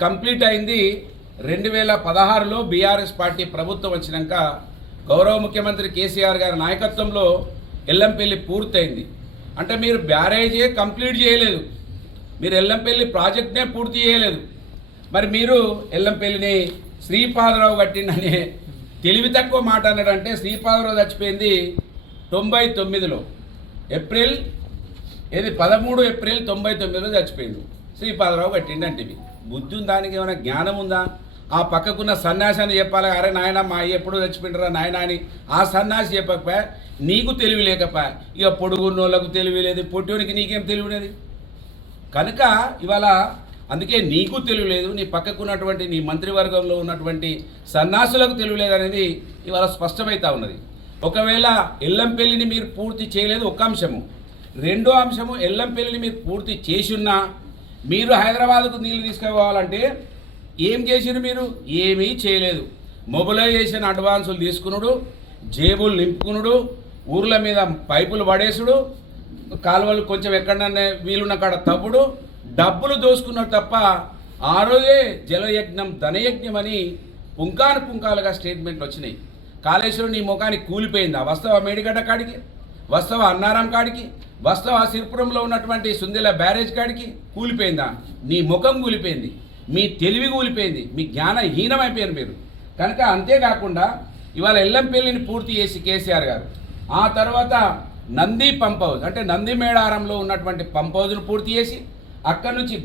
Complete అయింది 2016లో BRS party ప్రభుత్వం వచ్చినాక గౌరవ ముఖ్యమంత్రి కేసీఆర్ గారి నాయకత్వంలో ఎల్లంపల్లి పూర్తయింది. అంటే మీరు బ్యారేజే కంప్లీట్ చేయలేదు, మీరు ఎల్లంపల్లి ప్రాజెక్ట్నే పూర్తి చేయలేదు. మరి మీరు ఎల్లంపల్లిని శ్రీపాదరావు కట్టిండనే తెలివి తక్కువ మాట అన్నాడంటే, శ్రీపాదరావు చచ్చిపోయింది 99లో ఏప్రిల్ 13 ఏప్రిల్ 99లో చచ్చిపోయింది. శ్రీపాదరావు కట్టిండంటే బుద్ధి ఉందా, దానికి ఏమైనా జ్ఞానం ఉందా? ఆ పక్కకున్న సన్యాసాన్ని చెప్పాలి, అరే నాయన మా అయ్య ఎప్పుడు చచ్చిపోయినరా నాయన అని ఆ సన్యాసి చెప్పకపోయా, నీకు తెలివి లేకపోయా. ఇక పొడుగున్నోళ్ళకు తెలివి లేదు, పొట్టివానికి నీకేం తెలివి లేదు. కనుక ఇవాళ అందుకే నీకు తెలివి లేదు, నీ పక్కకున్నటువంటి నీ మంత్రివర్గంలో ఉన్నటువంటి సన్యాసులకు తెలివి లేదనేది ఇవాళ స్పష్టమవుతా ఉన్నది. ఒకవేళ ఎల్లంపల్లిని మీరు పూర్తి చేయలేదు ఒక అంశము, రెండో అంశము ఎల్లంపల్లిని మీరు పూర్తి చేసున్నా మీరు హైదరాబాద్కు నీళ్లు తీసుకుపోవాలంటే ఏం చేసిరు? మీరు ఏమీ చేయలేదు. మొబిలైజేషన్ అడ్వాన్సులు తీసుకునుడు, జేబులు నింపుకునుడు, ఊర్ల మీద పైపులు పడేసుడు, కాలువలు కొంచెం ఎక్కడన్నా వీలున్న కాడ తవ్వుడు, డబ్బులు దోసుకున్నారు తప్ప ఆ రోజే జలయజ్ఞం ధనయజ్ఞం అని పుంకాలుగా స్టేట్మెంట్లు వచ్చినాయి. కాళేశ్వరం నీ ముఖానికి కూలిపోయిందా? వస్తావా మేడిగడ్డ కాడికి? వస్తావా అన్నారం కాడికి? వస్తావా సిరిపురంలో ఉన్నటువంటి సుందెల బ్యారేజ్ కాడికి? కూలిపోయిందా? నీ ముఖం కూలిపోయింది, మీ తెలివి కూలిపోయింది, మీ జ్ఞానహీనమైపోయారు మీరు. కనుక అంతేకాకుండా ఇవాళ ఎల్లంపల్లిని పూర్తి చేసి కేసీఆర్ గారు ఆ తర్వాత నంది పంప్ హౌస్ అంటే నంది మేడారంలో ఉన్నటువంటి పంప్ హౌస్ను పూర్తి చేసి అక్కడి నుంచి